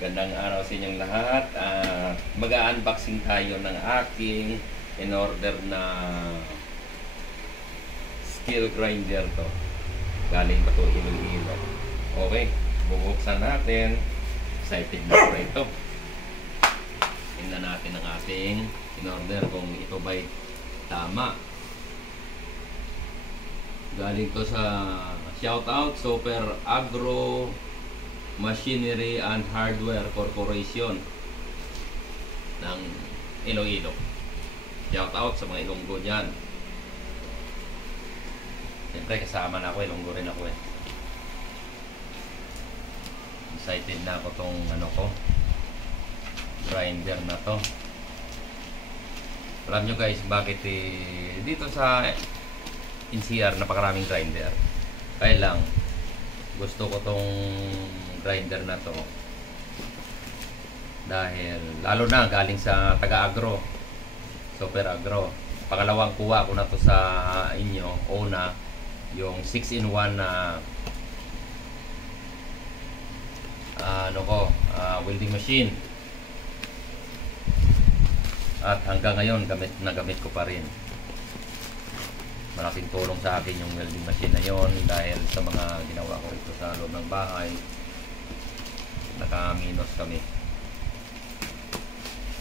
Gandang araw sa inyong lahat. Mag-unboxing tayo ng aking in-order na skill grinder to. Galing pa to Iloilo. Okay, bubuksan natin. Excited na po ito. Tingnan natin ang ating in-order kung ito ba'y tama. Galing to sa shoutout Super Agro Machinery and Hardware Corporation ng Iloilo. Shout out sa mga Ilonggo dyan. Siyempre kasama na ako, Ilonggo rin ako eh. Excited na ako tong grinder na to. Alam nyo guys bakit dito sa NCR napakaraming grinder. Kaya lang gusto ko tong grinder na to dahil lalo na galing sa taga-agro, Super Agro. Pangalawang kuha ko na to sa inyo. Una, yung 6-in-1 na welding machine, at hanggang ngayon gamit ko pa rin. Malaking tulong sa akin yung welding machine na yon dahil sa mga ginawa ko rito sa loob ng bahay. Naka-minus kami.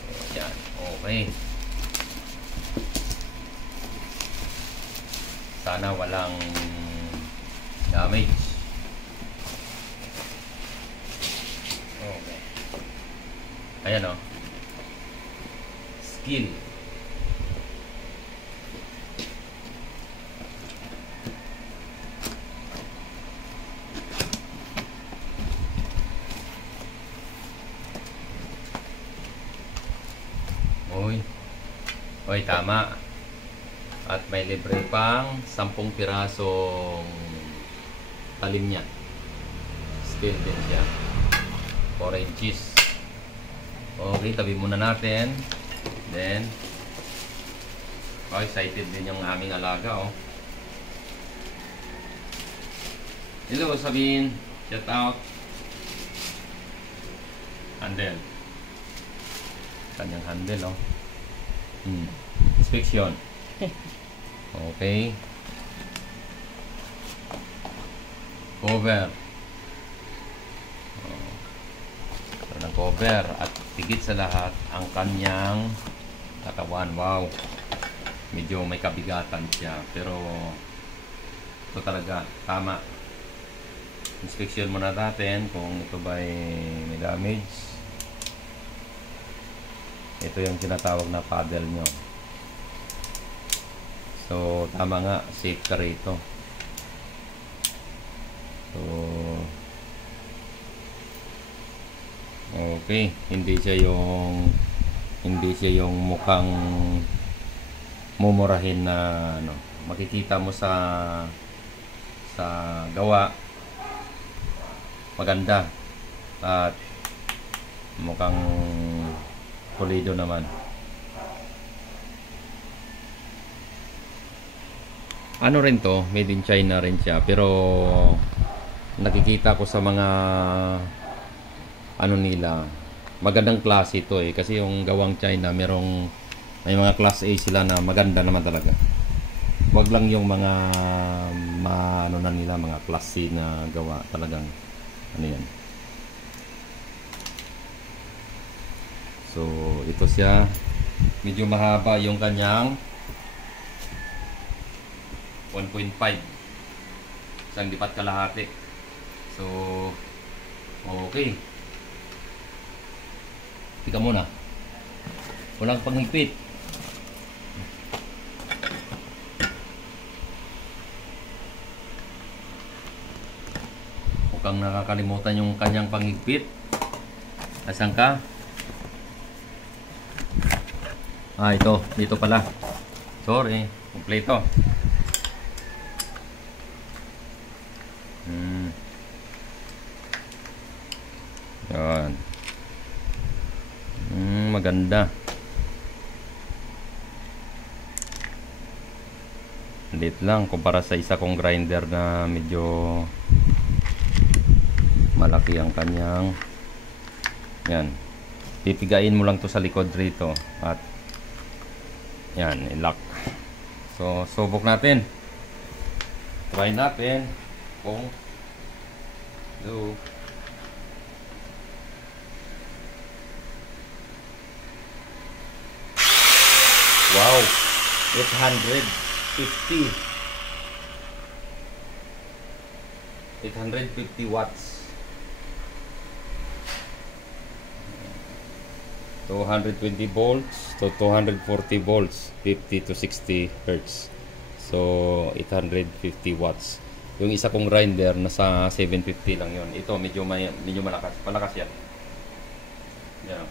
So, yan. Okay. Sana walang damage. Okay. Ayan o. Skill. Oy, tama. At may libre pang 10 pirasong talim niya. Skill din siya. 4 inches. Okay, tabi muna natin. Then, excited din yung aming alaga, oh. Hello, sabihin. Shout out. Handle. Kanyang handle, oh. Inspection. Okay. Cover. Ng cover at tigit sa lahat ang kanyang katawan. Wow. Medyo may kabigatan siya pero ito talaga tama. Inspection muna natin kung ito ba may damage. Ito yung tinatawag na paddle nyo. So, tama nga. Safe ka rito. So, okay. Hindi siya yung mukhang mumurahin na makikita mo sa gawa. Maganda. At mukhang pulido naman. Ano rin to, made in China rin siya, pero nakikita ko sa mga nila, magandang klase ito eh, kasi yung gawang China may mga class A sila na maganda naman talaga. Wag lang yung mga mga class C na gawa, talagang yan. So, ito siya. Medyo mahaba yung kanyang 1.5. Isang lipat kalahati. So, okay. Tika muna. Walang panghigpit. Mukhang nakakalimutan yung kanyang panghigpit. Asan ka? Ito. Dito pala. Sorry. Kompleto. Yan. Maganda. Liit lang kumpara sa isa kong grinder na medyo malaki ang kanyang Yan. Pipigain mo lang to sa likod rito. At yan, i-lock. So, subok natin. Try natin kung do. Wow, 850 watts, 220 volts to 240 volts, 50 to 60 hertz. So 850 watts. Yung isa kong grinder nasa 750 lang yon. Ito medyo malakas, palakas yan. Yan.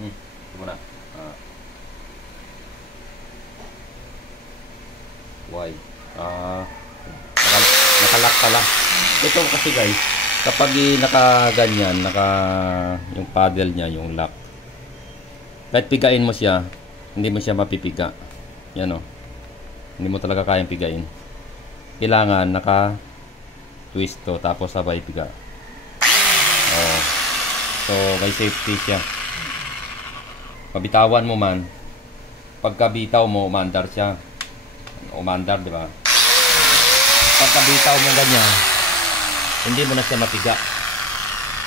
Ito muna. Why? Nakalock pala. Ito kasi guys, kapag nakaganyan, yung paddle niya, yung lock, kahit pigain mo siya, hindi mo siya mapipiga. Yan o. Hindi mo talaga kayang pigain. Kailangan naka-twist to, tapos sabay piga. Oh. So, may safety siya. Pabitawan mo man, pagkabitaw mo, umandar siya. Umandar, di ba? Pagkabitaw mo ganyan, hindi mo na siya mapiga.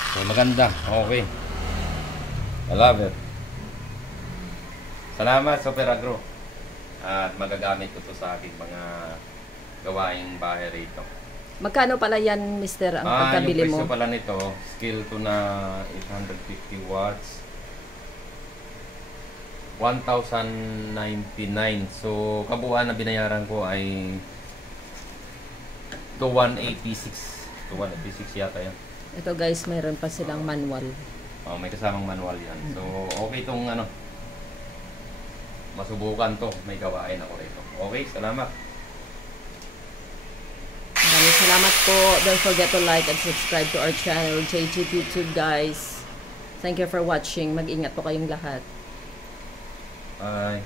So, maganda. Okay. I love it. Salamat, Super Agro. At magagamit ko to sa aking mga gawaing bahay rito. Magkano pala yan, Mr. ang pagkabili mo? Yung presyo pala nito, scale to na 850 watts. 1,099. So, kabuuan na binayaran ko ay 186 yata yan. Ito guys, mayroon pa silang manual. May kasamang manual yan. So, okay itong masubukan to. May gawain ako rito. Okay, salamat. Maraming salamat po. Don't forget to like and subscribe to our channel, JG YouTube guys. Thank you for watching. Mag-ingat po kayong lahat. Bye.